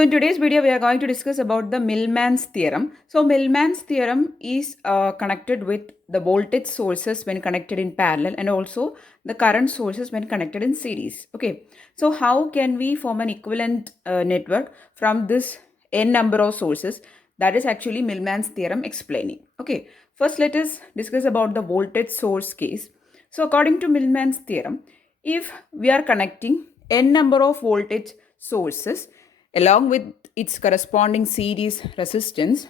So in today's video, we are going to discuss about the Millman's theorem. So Millman's theorem is connected with the voltage sources when connected in parallel and also the current sources when connected in series. Okay, so how can we form an equivalent network from this n number of sources? That is actually Millman's theorem explaining. Okay, first let us discuss about the voltage source case. So according to Millman's theorem, if we are connecting n number of voltage sources along with its corresponding series resistance,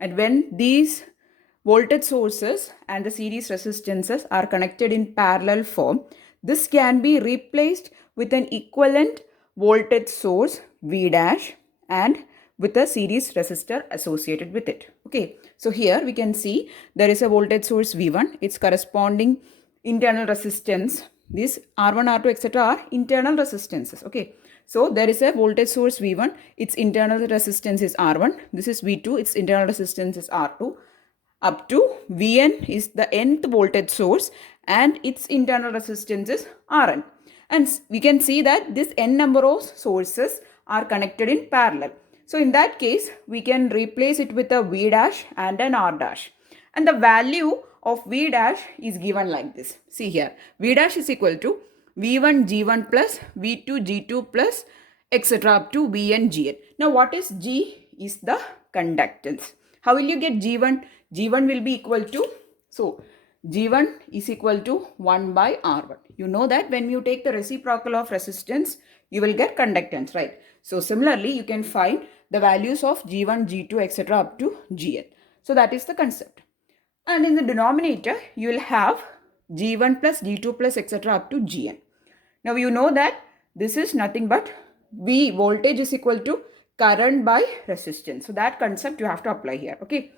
and when these voltage sources and the series resistances are connected in parallel form, this can be replaced with an equivalent voltage source V dash and with a series resistor associated with it. Okay, so here we can see there is a voltage source V1, its corresponding internal resistance, these R1, R2, etc. are internal resistances. Okay, so there is a voltage source V1, its internal resistance is R1, this is V2, its internal resistance is R2, up to Vn is the nth voltage source and its internal resistance is Rn. And we can see that this n number of sources are connected in parallel. So in that case, we can replace it with a V dash and an R dash. And the value of V dash is given like this. See here, V dash is equal to V1 G1 plus V2 G2 plus etc. up to Vn Gn. Now what is G? Is the conductance. How will you get G1? G1 will be equal to, so G1 is equal to 1 by R1. You know that when you take the reciprocal of resistance, you will get conductance, right? So similarly, you can find the values of G1, G2, etc. up to Gn. So that is the concept. And in the denominator, you will have G1 plus G2 plus etc. up to Gn. Now you know that this is nothing but V, voltage is equal to current by resistance. So that concept you have to apply here. Okay.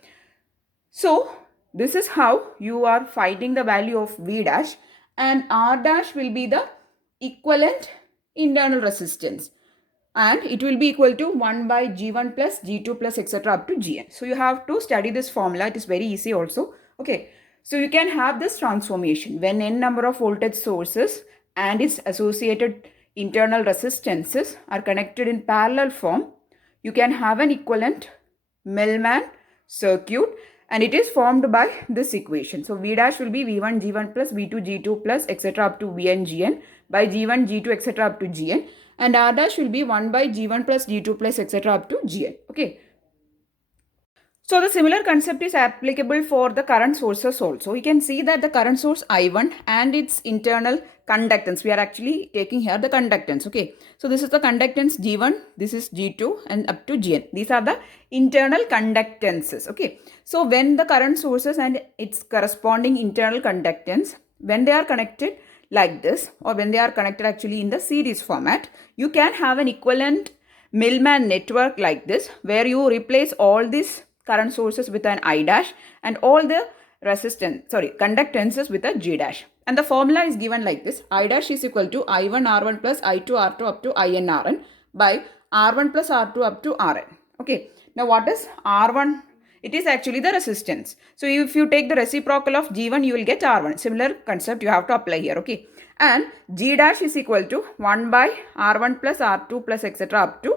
So this is how you are finding the value of V dash, and R dash will be the equivalent internal resistance, and it will be equal to 1 by G1 plus G2 plus etc. up to Gn. So you have to study this formula. It is very easy also. Okay. So you can have this transformation when n number of voltage sources and its associated internal resistances are connected in parallel form. You can have an equivalent Millman circuit, and it is formed by this equation. So V dash will be V1 G1 plus V2 G2 plus etc. up to Vn Gn by G1 G2 etc. up to Gn, and R dash will be 1 by G1 plus G2 plus etc. up to Gn. Okay. So the similar concept is applicable for the current sources also. We can see that the current source I1 and its internal conductance, we are actually taking here the conductance. Okay, so this is the conductance G1, this is G2 and up to Gn. These are the internal conductances. Okay, so when the current sources and its corresponding internal conductance, when they are connected like this, or when they are connected actually in the series format, you can have an equivalent Millman network like this, where you replace all these current sources with an I dash and all the conductances with a G dash. And the formula is given like this. I dash is equal to I1 R1 plus I2 R2 up to IN Rn by R1 plus R2 up to Rn. Okay. Now what is R1? It is actually the resistance. So if you take the reciprocal of G1, you will get R1. Similar concept you have to apply here. Okay. And G dash is equal to 1 by R1 plus R2 plus etc. up to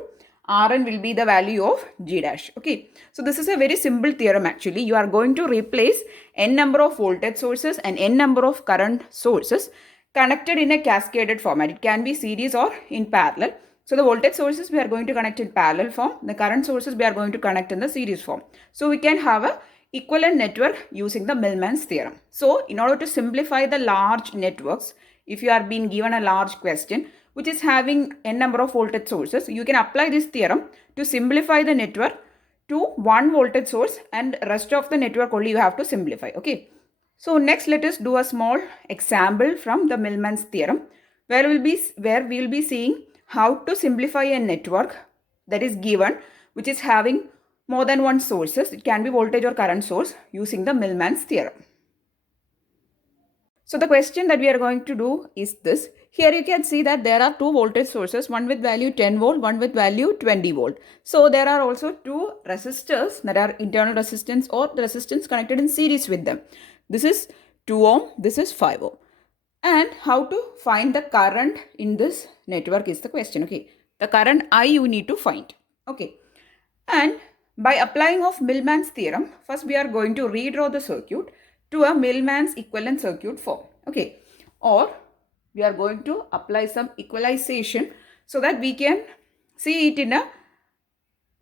Rn will be the value of G dash. Okay. So this is a very simple theorem actually. You are going to replace n number of voltage sources and n number of current sources connected in a cascaded format. It can be series or in parallel. So the voltage sources we are going to connect in parallel form. The current sources we are going to connect in the series form. So we can have a equivalent network using the Millman's theorem. So in order to simplify the large networks, if you are being given a large question which is having n number of voltage sources, you can apply this theorem to simplify the network to one voltage source, and rest of the network only you have to simplify. Okay. So next let us do a small example from the Millman's theorem, where we will be seeing how to simplify a network that is given which is having more than one sources. It can be voltage or current source using the Millman's theorem. So the question that we are going to do is this. Here you can see that there are two voltage sources, one with value 10 volt, one with value 20 volt. So there are also two resistors that are internal resistance or the resistance connected in series with them. This is 2 ohm, this is 5 ohm. And how to find the current in this network is the question. Okay, the current I you need to find. Okay. And by applying of Millman's theorem, first we are going to redraw the circuit to a Millman's equivalent circuit form. Okay. Or we are going to apply some equalization so that we can see it in a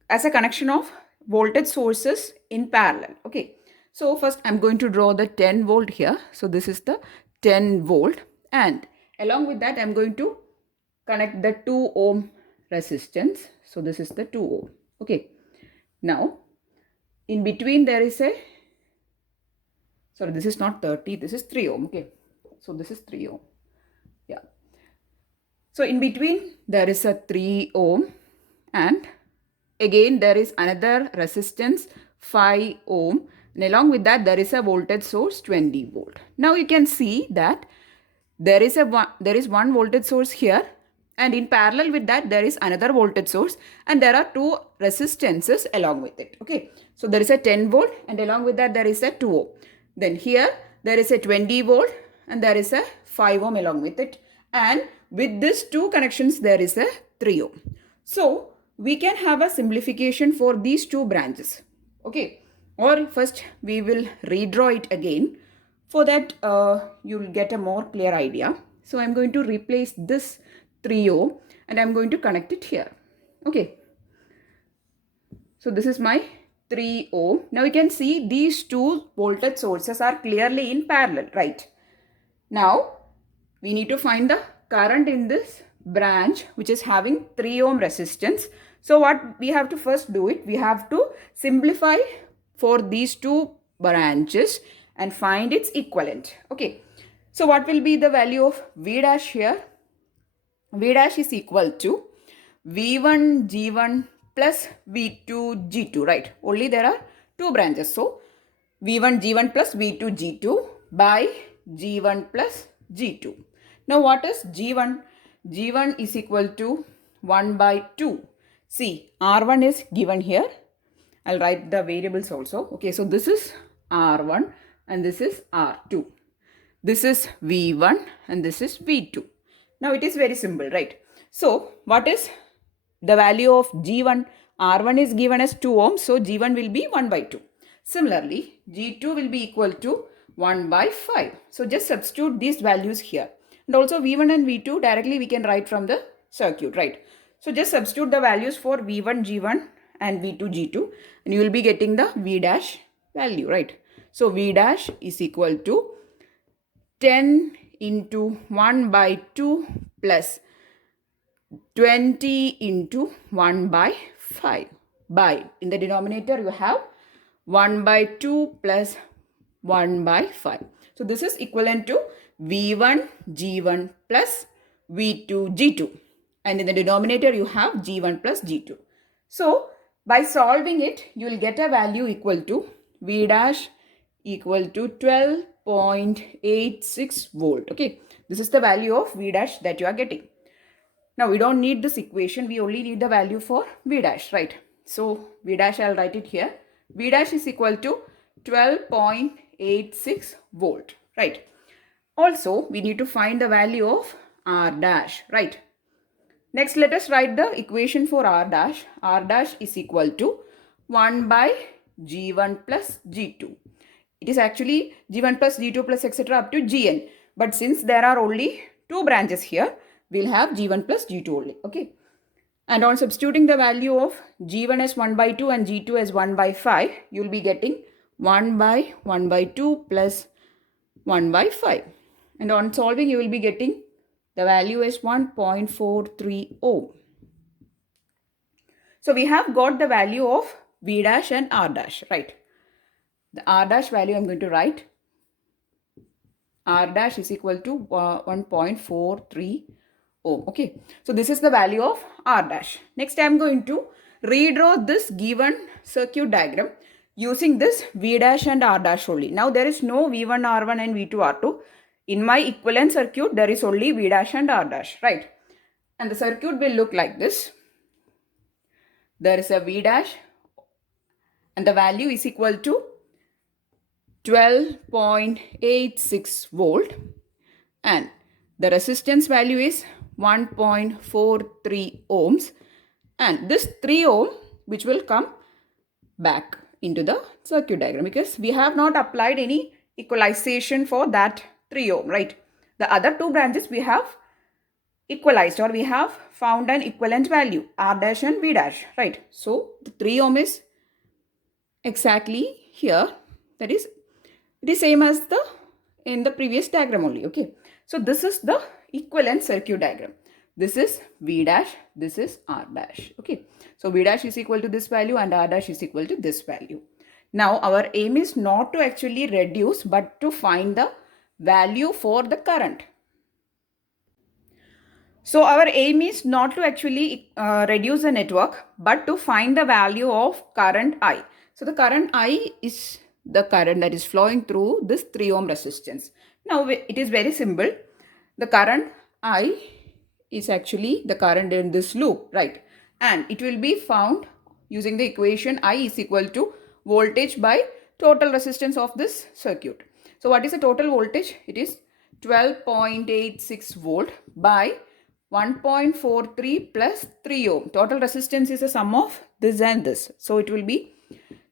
as a connection of voltage sources in parallel. Okay. So first I'm going to draw the 10 volt here. So this is the 10 volt, and along with that I'm going to connect the 2 ohm resistance. So this is the 2 ohm. Okay. Now in between there is a, sorry, this is not 30, this is 3 ohm. Okay. So this is 3 ohm. Yeah. So in between there is a 3 ohm, and again there is another resistance 5 ohm, and along with that there is a voltage source 20 volt. Now you can see that there is one voltage source here, and in parallel with that there is another voltage source, and there are two resistances along with it. Okay, so there is a 10 volt, and along with that there is a 2 ohm. Then here there is a 20 volt, and there is a 5 ohm along with it, and with these two connections there is a 3 ohm. So we can have a simplification for these two branches. Okay, or first we will redraw it again. For that you'll get a more clear idea. So I'm going to replace this 3 ohm and I'm going to connect it here. Okay, so this is my 3 ohm. Now you can see these two voltage sources are clearly in parallel, right? Now we need to find the current in this branch which is having 3 ohm resistance. So what we have to first do it, we have to simplify for these two branches and find its equivalent. Okay, so what will be the value of V dash here? V dash is equal to V1 G1 plus V2 G2, right? Only there are two branches, so V1 G1 plus V2 G2 by G1 plus G2. Now what is G1? G1 is equal to 1 by 2. See, R1 is given here. I'll write the variables also. Okay, so this is R1 and this is R2. This is V1 and this is V2. Now it is very simple, right? So what is the value of G1? R1 is given as 2 ohms, so G1 will be 1 by 2. Similarly, G2 will be equal to 1 by 5. So just substitute these values here. And also V1 and V2 directly we can write from the circuit, right? So just substitute the values for V1 G1 and V2 G2 and you will be getting the V dash value, right? So V dash is equal to 10 into 1 by 2 plus 20 into 1 by 5 by, in the denominator you have 1 by 2 plus 1 by 5. So this is equivalent to V1 G1 plus V2 G2, and in the denominator you have G1 plus G2. So by solving it you will get a value equal to V dash equal to 12.86 volt. Okay, this is the value of V dash that you are getting. Now we don't need this equation, we only need the value for V dash, right? So V dash, I'll write it here. V dash is equal to 12.86 volt, right? Also, we need to find the value of R dash, right? Next, let us write the equation for R dash. R dash is equal to 1 by G1 plus G2. It is actually G1 plus G2 plus etc. up to Gn. But since there are only two branches here, we'll have G1 plus G2 only. Okay. And on substituting the value of G1 as 1 by 2 and G2 as 1 by 5, you'll be getting 1 by 1 by 2 plus 1 by 5. And on solving, you will be getting the value is 1.43 ohm. So we have got the value of V dash and R dash, right? The R dash value I'm going to write. R dash is equal to 1.43 ohm. Okay, so this is the value of R dash. Next, I am going to redraw this given circuit diagram using this V dash and R dash only. Now there is no V1 R1 and V2 R2. In my equivalent circuit, there is only V dash and R dash, right? And the circuit will look like this. There is a V dash and the value is equal to 12.86 volt and the resistance value is 1.43 ohms and this 3 ohm which will come back into the circuit diagram because we have not applied any equalization for that 3 ohm, right? The other two branches we have equalized, or we have found an equivalent value R dash and V dash, right? So the 3 ohm is exactly here, that is it is same as the in the previous diagram only. Okay, so this is the equivalent circuit diagram. This is V dash, this is R dash. Okay, so V dash is equal to this value and R dash is equal to this value. Now our aim is not to actually reduce but to find the value for the current. So our aim is not to actually reduce the network but to find the value of current I. So the current I is the current that is flowing through this 3 ohm resistance. Now it is very simple. The current I is actually the current in this loop, right? And it will be found using the equation I is equal to voltage by total resistance of this circuit. So what is the total voltage? It is 12.86 volt by 1.43 plus 3 ohm. Total resistance is a sum of this and this. So it will be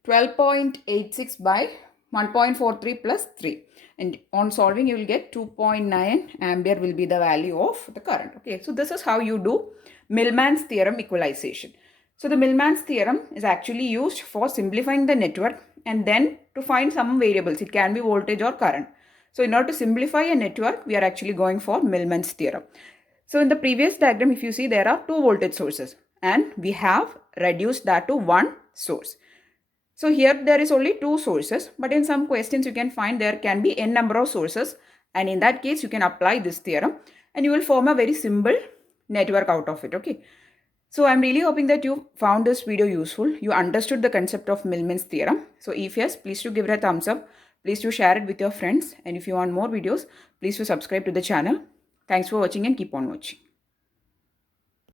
12.86 by 1.43 plus 3. And on solving you will get 2.9 ampere will be the value of the current. Okay, so this is how you do Millman's theorem equalization. So the Millman's theorem is actually used for simplifying the network and then to find some variables. It can be voltage or current. So in order to simplify a network, we are actually going for Millman's theorem. So in the previous diagram, if you see, there are two voltage sources and we have reduced that to one source. So here there is only two sources, but in some questions you can find there can be n number of sources, and in that case you can apply this theorem and you will form a very simple network out of it. Okay. So I'm really hoping that you found this video useful. You understood the concept of Millman's theorem. So if yes, please do give it a thumbs up. Please do share it with your friends. And if you want more videos, please do subscribe to the channel. Thanks for watching and keep on watching.